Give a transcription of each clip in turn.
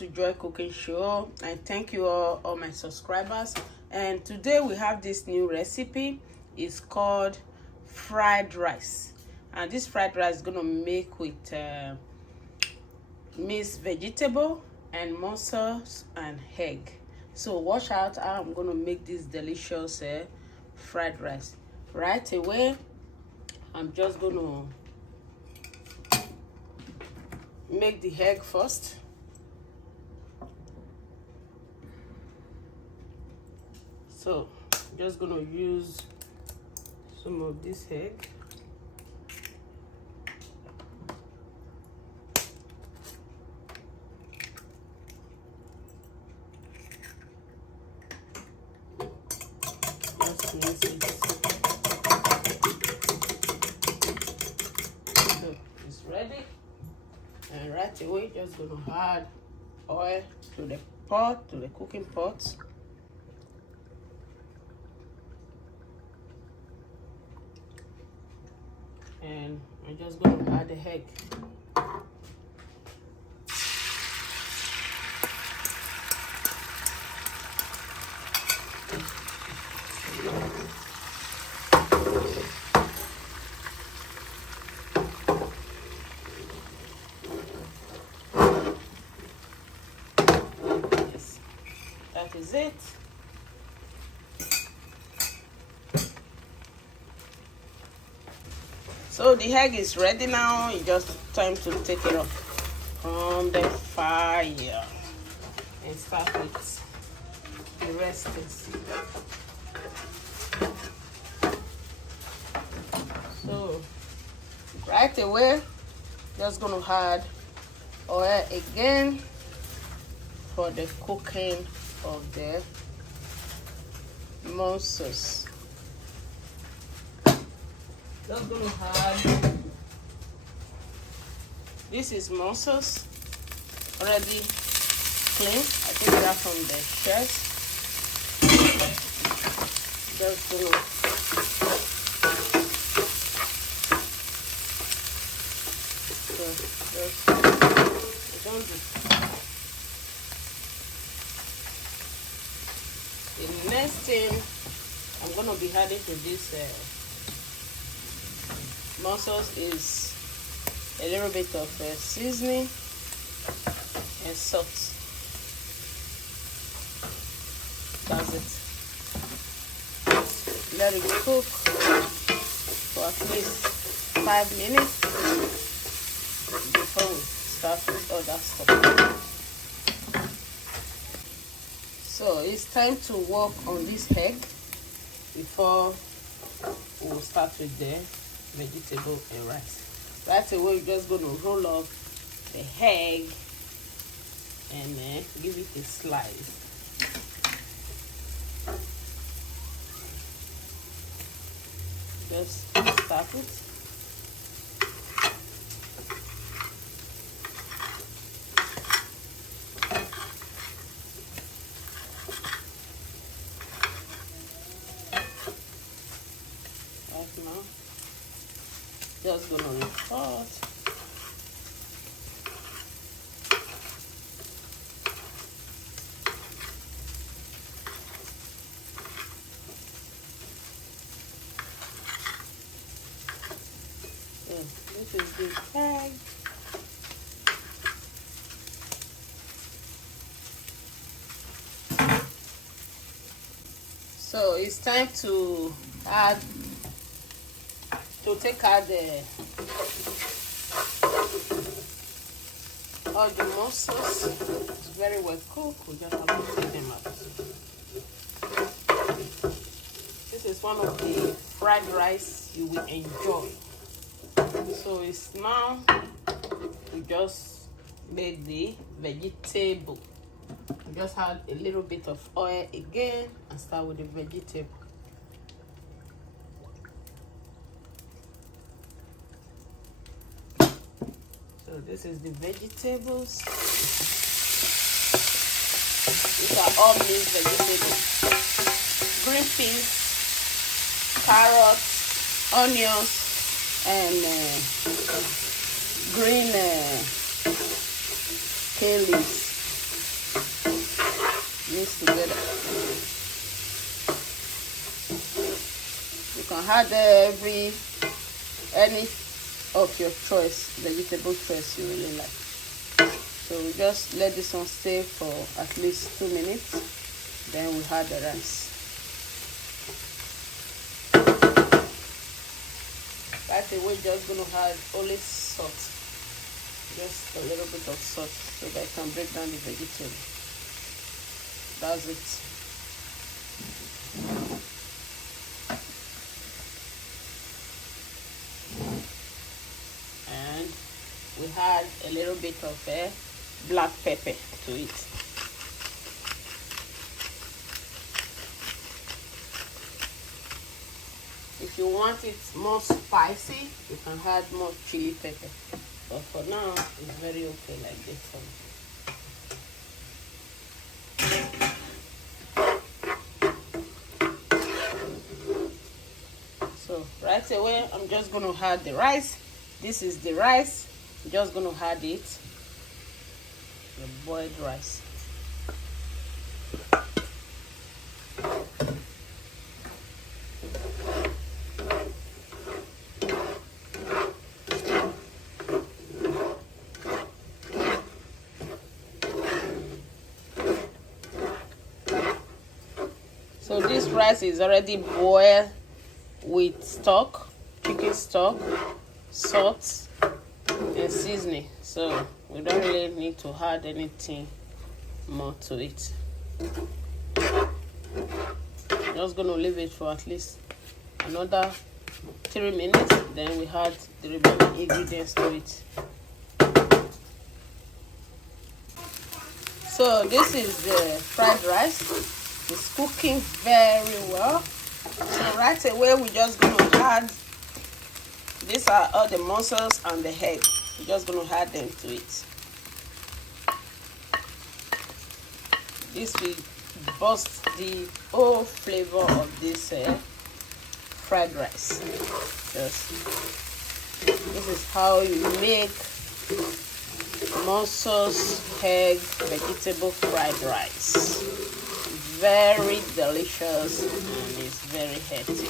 to Joy Cooking Show. I thank you all my subscribers. And today we have this new recipe. It's called fried rice. And this fried rice is gonna make with mixed vegetable and mussels and egg. So watch out how I'm gonna make this delicious fried rice. Right away, I'm just gonna make the egg first. So I'm just gonna use some of this egg. Just mix it. So it's ready. And right away, just gonna add oil to the pot, to the cooking pot. And I'm just gonna add the egg. Yes, that is it. So the egg is ready now. It's just time to take it off from the fire and start with the rest. So right away, just gonna add oil again for the cooking of the mussels. Just gonna add, this is mussels already clean. I think that from the chest. Just gonna the next thing I'm gonna be adding to this mussels is a little bit of seasoning and salt. That's it. Let it cook for at least 5 minutes before we start with all that stuff. So it's time to work on this egg before we'll start with the vegetable and rice. Right away, we're just going to roll up the egg and give it a slice. Just start it. Right now. Just gonna report. So this is the egg. So it's time to take out all the mussels. It's very well cooked. We just have to take them out. This is one of the fried rice you will enjoy. So it's now we just make the vegetable. We just add a little bit of oil again and start with the vegetable. So this is the vegetables. These are all mixed vegetables. Green peas, carrots, onions, and green kale leaves. mix together. You can add any of your choice, vegetable choice you really like. So we just let this one stay for at least 2 minutes. Then we add the rice. Right away, just gonna add only salt, just a little bit of salt, so that I can break down the vegetable. That's it. And we add a little bit of black pepper to it. If you want it more spicy, you can add more chili pepper. But for now, it's very okay like this one. So right away, I'm just going to add the rice. This is the rice. I'm just going to add it. The boiled rice. So this rice is already boiled with stock, chicken stock, salt, and seasoning. So we don't really need to add anything more to it. Just gonna leave it for at least another 3 minutes. Then we add the remaining ingredients to it. So this is the fried rice. It's cooking very well. So right away, we're just going to add, these are all the mussels and the egg. We're just going to add them to it. This will boost the whole flavor of this fried rice. This is how you make mussels, egg, vegetable fried rice. Very delicious and it's very healthy.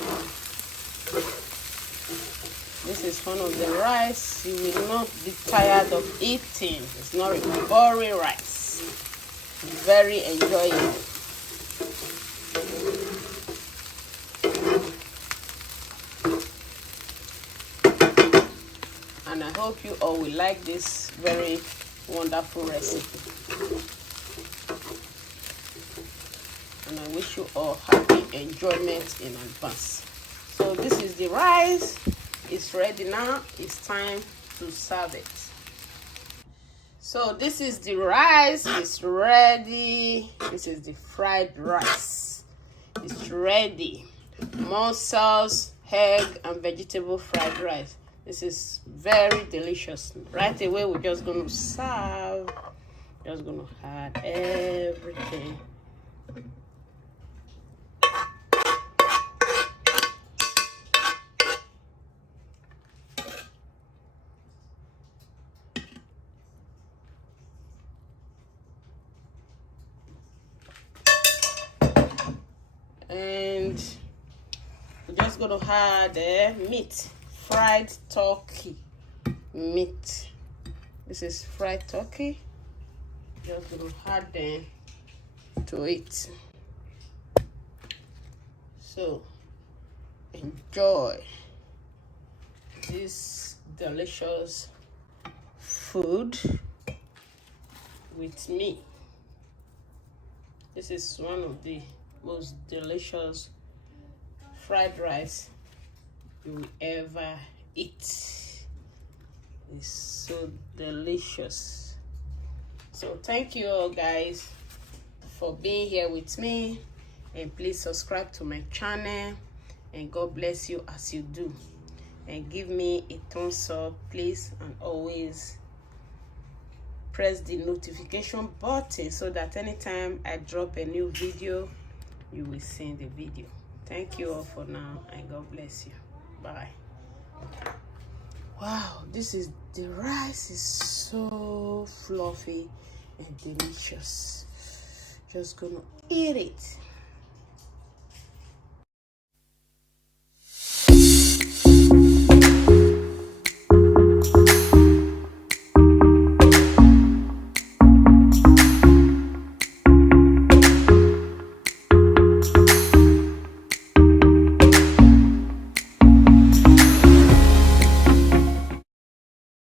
This is one of the rice you will not be tired of eating. It's not a boring rice. Very enjoyable. And I hope you all will like this very wonderful recipe. And I wish you all happy enjoyment in advance. So this is the rice. It's ready now. It's time to serve it. So this is the rice. It's ready. This is the fried rice. It's ready. Mussels, egg, and vegetable fried rice. This is very delicious. Right away, we're just going to serve. Just going to add everything. And we're just going to add meat, fried turkey meat. This is fried turkey. Just going to add them to it. So enjoy this delicious food with me. This is one of the most delicious fried rice you will ever eat. It's so delicious. So thank you all guys for being here with me, and please subscribe to my channel, and God bless you as you do, and give me a thumbs up please, and always press the notification button so that anytime I drop a new video you will see the video. Thank you all for now, and God bless you. Bye. Wow, the rice is so fluffy and delicious. Just gonna eat it.